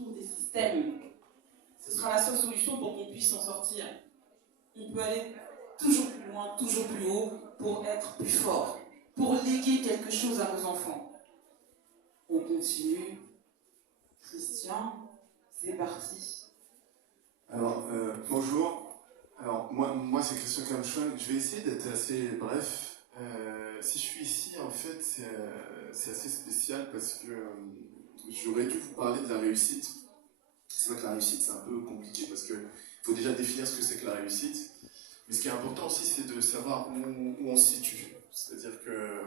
autour des systèmes. Ce sera la seule solution pour qu'on puisse s'en sortir. On peut aller toujours plus loin, toujours plus haut, pour être plus fort, pour léguer quelque chose à nos enfants. On continue. Christian, c'est parti. Alors, bonjour. Alors, moi c'est Christian Kamschon. Je vais essayer d'être assez bref. Si je suis ici, en fait, c'est assez spécial parce que j'aurais dû vous parler de la réussite. C'est vrai que la réussite, c'est un peu compliqué parce qu'il faut déjà définir ce que c'est que la réussite. Mais ce qui est important aussi, c'est de savoir où on se situe. C'est-à-dire que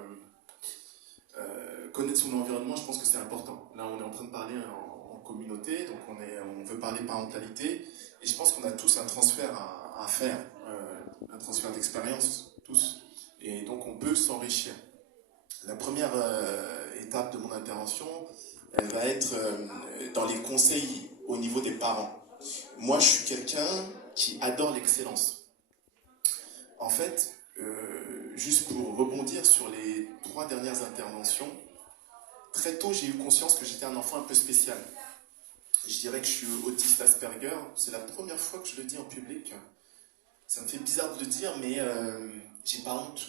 connaître son environnement, je pense que c'est important. Là, on est en train de parler en communauté, donc on veut parler parentalité, et je pense qu'on a tous un transfert à faire, un transfert d'expérience, tous, et donc on peut s'enrichir. La première étape de mon intervention, elle va être dans les conseils au niveau des parents. Moi, je suis quelqu'un qui adore l'excellence. En fait, juste pour rebondir sur les 3 dernières interventions, très tôt, j'ai eu conscience que j'étais un enfant un peu spécial. Je dirais que je suis autiste Asperger. C'est la première fois que je le dis en public. Ça me fait bizarre de le dire, mais j'ai pas honte.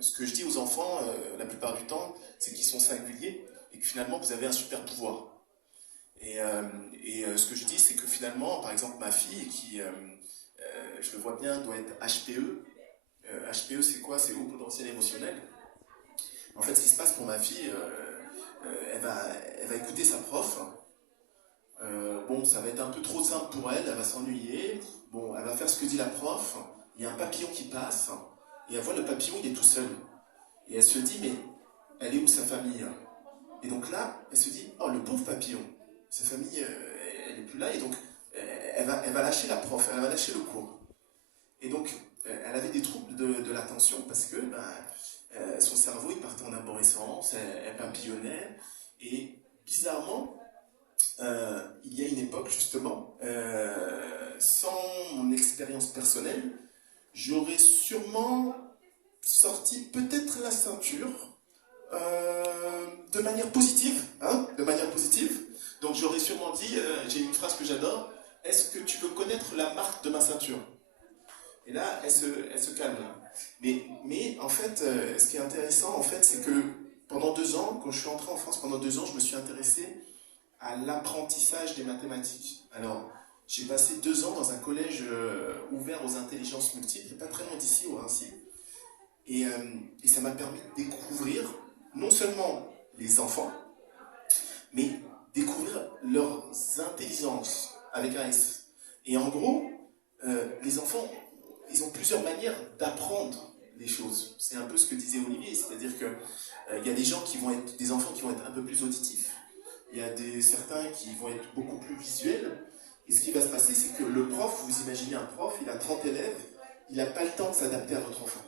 Ce que je dis aux enfants, la plupart du temps, c'est qu'ils sont singuliers et que finalement, vous avez un super pouvoir. Et ce que je dis, c'est que finalement, par exemple, ma fille, qui, je le vois bien, doit être HPE. HPE, c'est quoi? C'est haut potentiel émotionnel. En fait, ce qui se passe pour ma fille, elle va écouter sa prof. Bon, ça va être un peu trop simple pour elle, elle va s'ennuyer. Bon, elle va faire ce que dit la prof. Il y a un papillon qui passe, et elle voit le papillon, il est tout seul. Et elle se dit, mais elle est où sa famille? Et donc là, elle se dit, oh, le pauvre papillon, sa famille, elle n'est plus là, et donc elle va lâcher la prof, elle va lâcher le cours. Et donc, elle avait des troubles de l'attention parce que son cerveau, il partait en arborescence, elle papillonnait, et bizarrement, il y a une époque, justement, sans mon expérience personnelle, j'aurais sûrement sorti peut-être la ceinture de manière positive, hein, de manière positive. Donc j'aurais sûrement dit, j'ai une phrase que j'adore, est-ce que tu veux connaître la marque de ma ceinture? Et là, elle se calme. Mais en fait, ce qui est intéressant, en fait, c'est que pendant 2 ans, quand je suis entré en France, pendant 2 ans, je me suis intéressé à l'apprentissage des mathématiques. Alors, j'ai passé 2 ans dans un collège ouvert aux intelligences multiples, pas très loin d'ici, au Raincy. Et ça m'a permis de découvrir non seulement les enfants, mais découvrir leurs intelligences avec un S. Et en gros, les enfants, ils ont plusieurs manières d'apprendre les choses. C'est un peu ce que disait Olivier, c'est-à-dire qu'il y a des gens qui vont être, des enfants qui vont être un peu plus auditifs. Il y a certains qui vont être beaucoup plus visuels. Et ce qui va se passer, c'est que le prof, vous imaginez un prof, il a 30 élèves, il n'a pas le temps de s'adapter à votre enfant.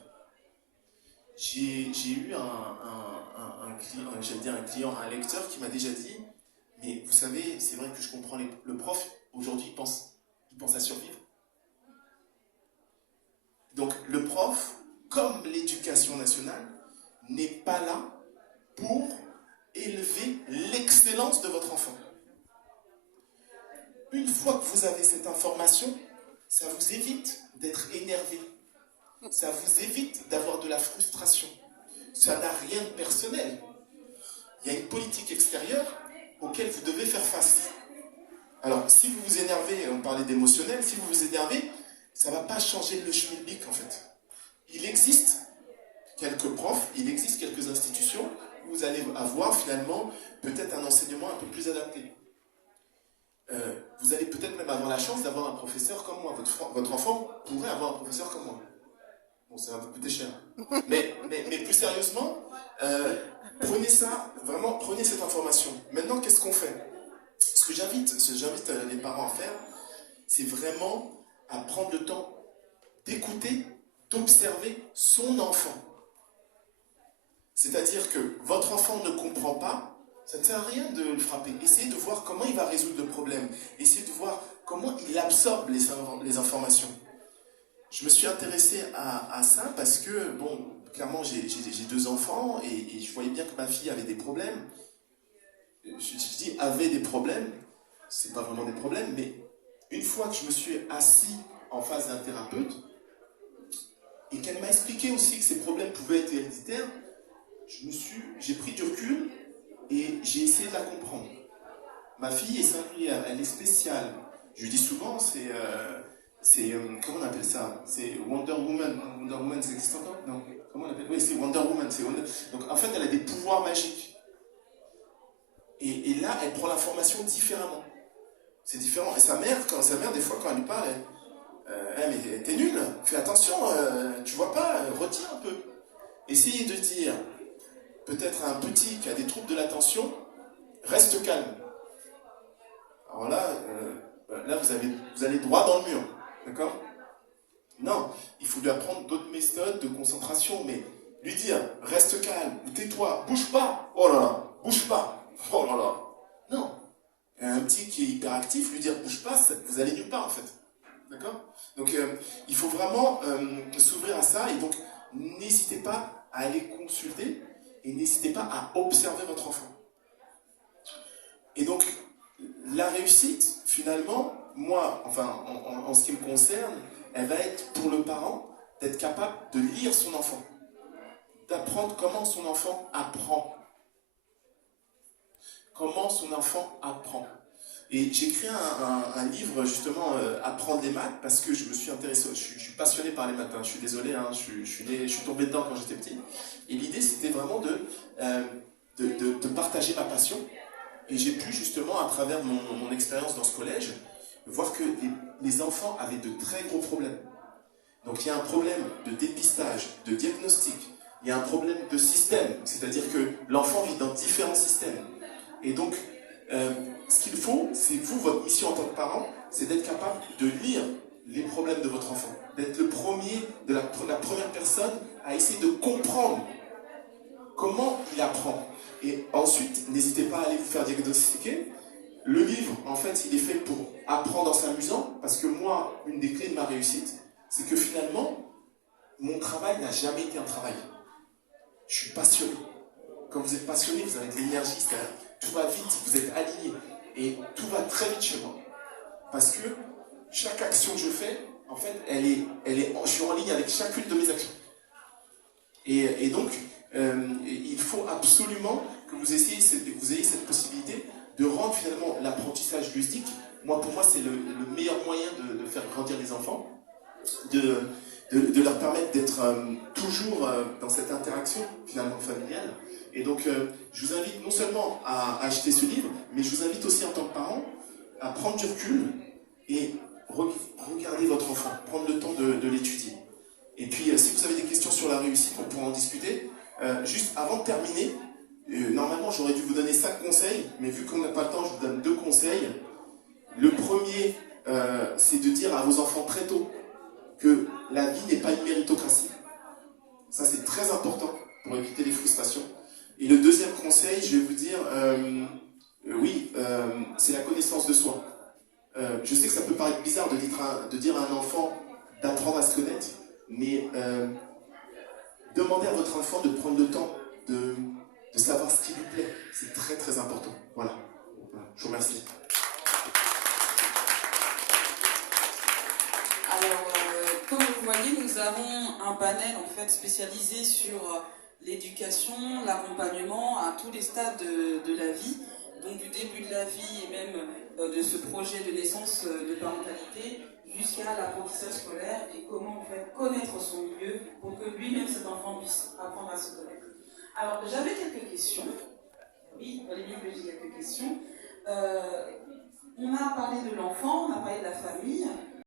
J'ai eu un client, un lecteur qui m'a déjà dit, mais vous savez, c'est vrai que je comprends, le prof, aujourd'hui, il pense à survivre. Donc le prof, comme l'éducation nationale, n'est pas là pour élever l'excellence de votre enfant. Une fois que vous avez cette information, ça vous évite d'être énervé. Ça vous évite d'avoir de la frustration. Ça n'a rien de personnel. Il y a une politique extérieure auquel vous devez faire face. Alors, si vous vous énervez, on parlait d'émotionnel, si vous vous énervez, ça ne va pas changer le schmilblick en fait. Il existe quelques profs, il existe quelques institutions où vous allez avoir finalement peut-être un enseignement un peu plus adapté. Vous allez peut-être même avoir la chance d'avoir un professeur comme moi. Votre enfant pourrait avoir un professeur comme moi. Bon, ça va vous coûter cher. Mais plus sérieusement, prenez ça, vraiment, prenez cette information. Maintenant, qu'est-ce qu'on fait? Ce que j'invite les parents à faire, c'est vraiment à prendre le temps d'écouter, d'observer son enfant. C'est-à-dire que votre enfant ne comprend pas, ça ne sert à rien de le frapper. Essayez de voir comment il va résoudre le problème. Essayez de voir comment il absorbe les informations. Je me suis intéressé à ça parce que, bon, clairement, j'ai 2 enfants et je voyais bien que ma fille avait des problèmes. Je dis avait des problèmes c'est pas vraiment des problèmes, mais une fois que je me suis assis en face d'un thérapeute, et qu'elle m'a expliqué aussi que ces problèmes pouvaient être héréditaires, j'ai pris du recul et j'ai essayé de la comprendre. Ma fille est singulière, elle est spéciale. Je lui dis souvent, comment on appelle ça? C'est Wonder Woman. Wonder Woman, ça existe encore? Non. Comment on appelle? Oui, c'est Wonder Woman. Donc en fait, elle a des pouvoirs magiques. Et là, elle prend l'information différemment. C'est différent. Et sa mère, des fois, quand elle lui parle, mais t'es nul, fais attention, tu vois pas, retire un peu. Essayez de dire, peut-être à un petit qui a des troubles de l'attention, reste calme. Alors là, vous allez droit dans le mur, d'accord? Non, il faut lui apprendre d'autres méthodes de concentration, mais lui dire, reste calme, ou tais-toi, bouge pas, oh là là, bouge pas, oh là là. Non, un petit qui est hyperactif, lui dire, bouge pas, vous allez nulle part en fait, d'accord? Donc il faut vraiment s'ouvrir à ça, et donc n'hésitez pas à aller consulter, et n'hésitez pas à observer votre enfant. Et donc, la réussite, finalement, moi, enfin, en ce qui me concerne, elle va être pour le parent d'être capable de lire son enfant, d'apprendre comment son enfant apprend. Comment son enfant apprend. Et j'ai écrit un livre, justement, Apprendre les maths, parce que je me suis intéressé, je suis passionné par les maths, hein, je suis désolé, hein, je suis tombé dedans quand j'étais petit. Et l'idée, c'était vraiment de partager ma passion. Et j'ai pu justement, à travers mon expérience dans ce collège, voir que les enfants avaient de très gros problèmes. Donc il y a un problème de dépistage, de diagnostic, il y a un problème de système, c'est-à-dire que l'enfant vit dans différents systèmes. Et donc, ce qu'il faut, c'est vous, votre mission en tant que parent, c'est d'être capable de lire les problèmes de votre enfant, d'être le premier, la première personne à essayer de comprendre comment il apprend. Et ensuite, n'hésitez pas à aller vous faire diagnostiquer. Le livre, en fait, il est fait pour apprendre en s'amusant, parce que moi, une des clés de ma réussite, c'est que finalement, mon travail n'a jamais été un travail. Je suis passionné. Quand vous êtes passionné, vous avez de l'énergie, tout va vite, vous êtes aligné. Et tout va très vite chez moi. Parce que chaque action que je fais, en fait, je suis en ligne avec chacune de mes actions. Et donc, il faut absolument que vous ayez cette possibilité de rendre finalement l'apprentissage ludique. Pour moi, c'est le meilleur moyen de faire grandir les enfants, de leur permettre d'être toujours dans cette interaction finalement familiale. Et donc, je vous invite non seulement à acheter ce livre, mais je vous invite aussi en tant que parent à prendre du recul et regarder votre enfant, prendre le temps de l'étudier. Et puis, si vous avez des questions sur la réussite, on pourra en discuter. Juste avant de terminer, normalement, j'aurais dû vous donner 5 conseils, mais vu qu'on n'a pas le temps, je vous donne 2 conseils. Le premier, c'est de dire à vos enfants très tôt que la vie n'est pas une méritocratie. Ça, c'est très important pour éviter les frustrations. Et le deuxième conseil, je vais vous dire, c'est la connaissance de soi. Je sais que ça peut paraître bizarre de dire à un enfant d'apprendre à se connaître, mais demandez à votre enfant de prendre le temps de savoir ce qui lui plaît. C'est très très important. Voilà. Je vous remercie. Alors, comme vous voyez, nous avons un panel en fait spécialisé sur l'éducation, l'accompagnement à tous les stades de la vie, donc du début de la vie et même de ce projet de naissance de parentalité jusqu'à l'apprentissage scolaire et comment en fait connaître son milieu pour que lui-même, cet enfant, puisse apprendre à se connaître. Alors, j'avais quelques questions. Oui, vous voyez bien que j'ai quelques questions. On a parlé de l'enfant, on a parlé de la famille.